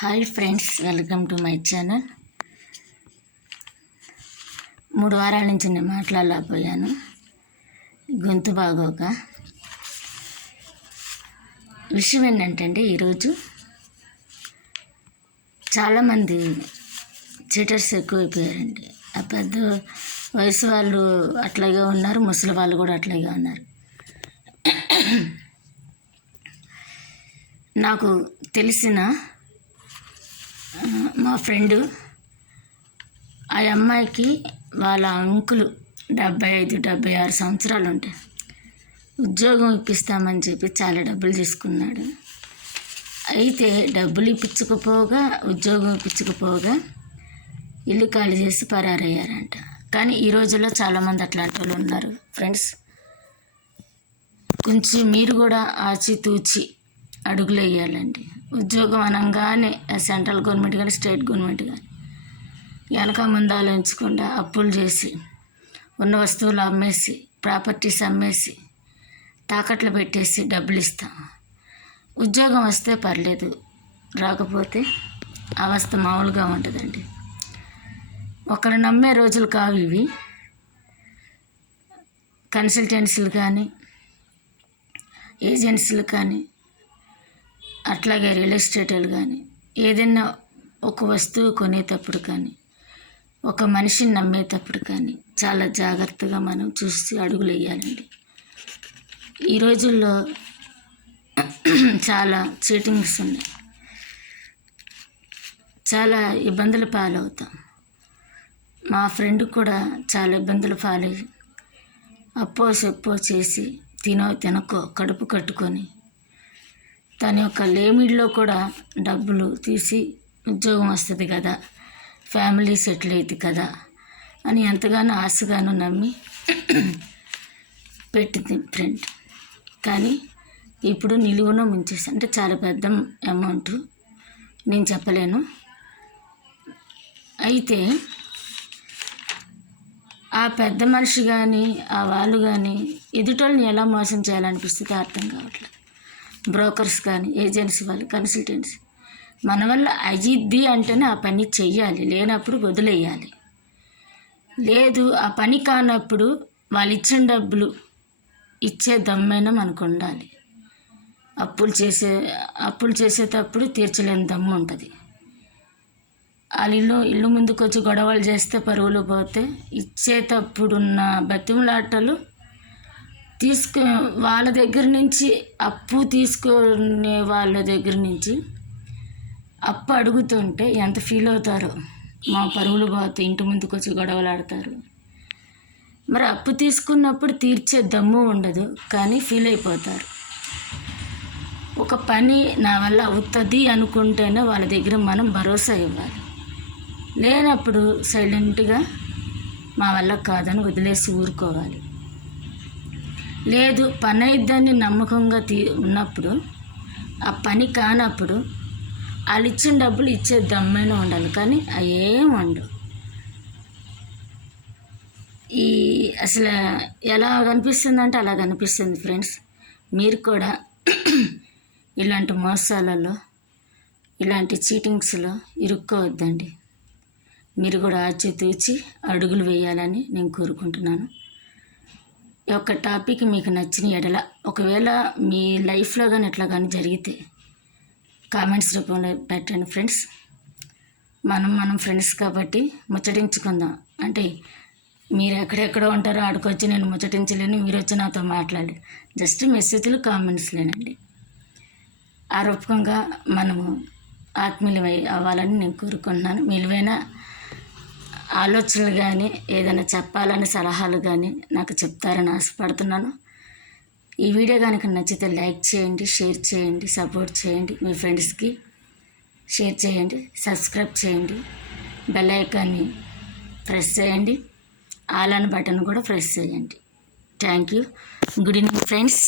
Hi friends, welcome to my channel. 3 వారాల నుంచి నేను మాట్లాడలేకపోయాను, గొంతు బాగోక. విషయం ఏంటంటే ఈరోజు చాలామంది చీటర్స్ ఎక్కువైపోయారండి. ఆ పెద్ద వయసు వాళ్ళు అట్లాగే ఉన్నారు, ముసలి వాళ్ళు కూడా అట్లాగే ఉన్నారు. నాకు తెలిసిన మా ఫ్రెండు, ఆ అమ్మాయికి వాళ్ళ అంకులు 75-76 సంవత్సరాలు ఉంటాయి. ఉద్యోగం ఇప్పిస్తామని చెప్పి చాలా డబ్బులు తీసుకున్నాడు. అయితే డబ్బులు ఇప్పించకపోగా, ఉద్యోగం ఇప్పించకపోగా ఇల్లు ఖాళీ చేసి పరారయ్యారంట. కానీ ఈ రోజుల్లో చాలామంది అట్లాంటి వాళ్ళు ఉన్నారు ఫ్రెండ్స్. కొంచెం మీరు కూడా ఆచితూచి అడుగులు వేయాలండి. ఉద్యోగం అనగానే సెంట్రల్ గవర్నమెంట్ కానీ స్టేట్ గవర్నమెంట్ కానీ వెనక ముందు ఆలోచించకుండా అప్పులు చేసి, ఉన్న వస్తువులు అమ్మేసి, ప్రాపర్టీస్ అమ్మేసి, తాకట్లు పెట్టేసి డబ్బులు ఇస్తాం. ఉద్యోగం వస్తే పర్లేదు, రాకపోతే అవస్థ మామూలుగా ఉంటుందండి. ఒకరు నమ్మే రోజులు కావు ఇవి. కన్సల్టెన్సీలు కానీ, ఏజెన్సీలు కానీ, అట్లాగే రియల్ ఎస్టేట్లు కానీ, ఏదైనా ఒక వస్తువు కొనేటప్పుడు కానీ, ఒక మనిషిని నమ్మేటప్పుడు కానీ చాలా జాగ్రత్తగా మనం చూసి అడుగులు వేయాలండి. ఈ రోజుల్లో చాలా చీటింగ్స్ ఉన్నాయి, చాలా ఇబ్బందులు పాలవుతాం. మా ఫ్రెండ్ కూడా చాలా ఇబ్బందులు పాలయ్యి అప్పో చెప్పో చేసి తినకో కడుపు కట్టుకొని తన యొక్క లేమిడిలో కూడా డబ్బులు తీసి ఉద్యోగం వస్తుంది కదా, ఫ్యామిలీ సెటిల్ అవుతుంది కదా అని ఎంతగానో ఆశగానో నమ్మి పెట్టింది ఫ్రెండ్. కానీ ఇప్పుడు నిలువున ముంచేసి, అంటే చాలా పెద్ద అమౌంట్, నేను చెప్పలేను. అయితే ఆ పెద్ద మనిషి కానీ, ఆ వాళ్ళు కానీ ఎదుటోళ్ళని ఎలా మోసం చేయాలనిపిస్తుంది అర్థం కావట్లేదు. బ్రోకర్స్ కానీ, ఏజెన్సీ వాళ్ళు, కన్సల్టెన్సీ, మన వల్ల అయ్యిద్ది అంటేనే ఆ పని చెయ్యాలి, లేనప్పుడు వదిలేయాలి. లేదు, ఆ పని కానప్పుడు వాళ్ళు ఇచ్చిన డబ్బులు ఇచ్చే దమ్మైనా మనకు ఉండాలి. అప్పులు చేసేటప్పుడు తీర్చలేని దమ్ము ఉంటుంది. వాళ్ళు ఇల్లు ముందుకు వచ్చి గొడవలు చేస్తే పరువులు పోతే, ఇచ్చేటప్పుడున్న బతిమలాటలు వాళ్ళ దగ్గర నుంచి, అప్పు తీసుకునే వాళ్ళ దగ్గర నుంచి అప్పు అడుగుతుంటే ఎంత ఫీల్ అవుతారో. మా పరువులు పోతే ఇంటి ముందుకు వచ్చి గొడవలు ఆడతారు. మరి అప్పు తీసుకున్నప్పుడు తీర్చే దమ్ము ఉండదు, కానీ ఫీల్ అయిపోతారు. ఒక పని నా వల్ల అవుతుంది అనుకుంటేనే వాళ్ళ దగ్గర మనం భరోసా ఇవ్వాలి. లేనప్పుడు సైలెంట్గా మా వల్ల కాదని వదిలేసి ఊరుకోవాలి. లేదు, పని అయిద్దని నమ్మకంగా ఉన్నప్పుడు, ఆ పని కానప్పుడు వాళ్ళు ఇచ్చిన డబ్బులు ఇచ్చే దమ్మైనా ఉండాలి, కానీ అవి ఏం ఉండవు. అసలు ఎలా కనిపిస్తుందంటే అలా కనిపిస్తుంది ఫ్రెండ్స్. మీరు కూడా ఇలాంటి మోసాలలో, ఇలాంటి చీటింగ్స్లో ఇరుక్కోవద్దండి. మీరు కూడా ఆచితూచి అడుగులు వేయాలని నేను కోరుకుంటున్నాను. ఈ యొక్క టాపిక్ మీకు నచ్చిన ఎడల, ఒకవేళ మీ లైఫ్లో కానీ ఎట్లా కానీ జరిగితే కామెంట్స్ రూపంలో పెట్టండి ఫ్రెండ్స్. మనం ఫ్రెండ్స్ కాబట్టి ముచ్చటించుకుందాం. అంటే మీరు ఎక్కడెక్కడో ఉంటారో ఆడుకొచ్చి నేను ముచ్చటించలేను, మీరు వచ్చి నాతో మాట్లాడి జస్ట్ మెసేజ్లు, కామెంట్స్లేనండి. ఆ రూపకంగా మనము ఆత్మీయులమై అవ్వాలని నేను కోరుకుంటున్నాను. విలువైన ఆలోచనలు కానీ, ఏదైనా చెప్పాలని సలహాలు కానీ నాకు చెప్తారని ఆశపడుతున్నాను. ఈ వీడియో కనుక నచ్చితే లైక్ చేయండి, షేర్ చేయండి, సపోర్ట్ చేయండి, మీ ఫ్రెండ్స్కి షేర్ చేయండి, సబ్స్క్రైబ్ చేయండి, బెల్ ఐకాన్ని ప్రెస్ చేయండి, ఆల్ అనే బటన్ కూడా ప్రెస్ చేయండి. Thank you. Good evening friends.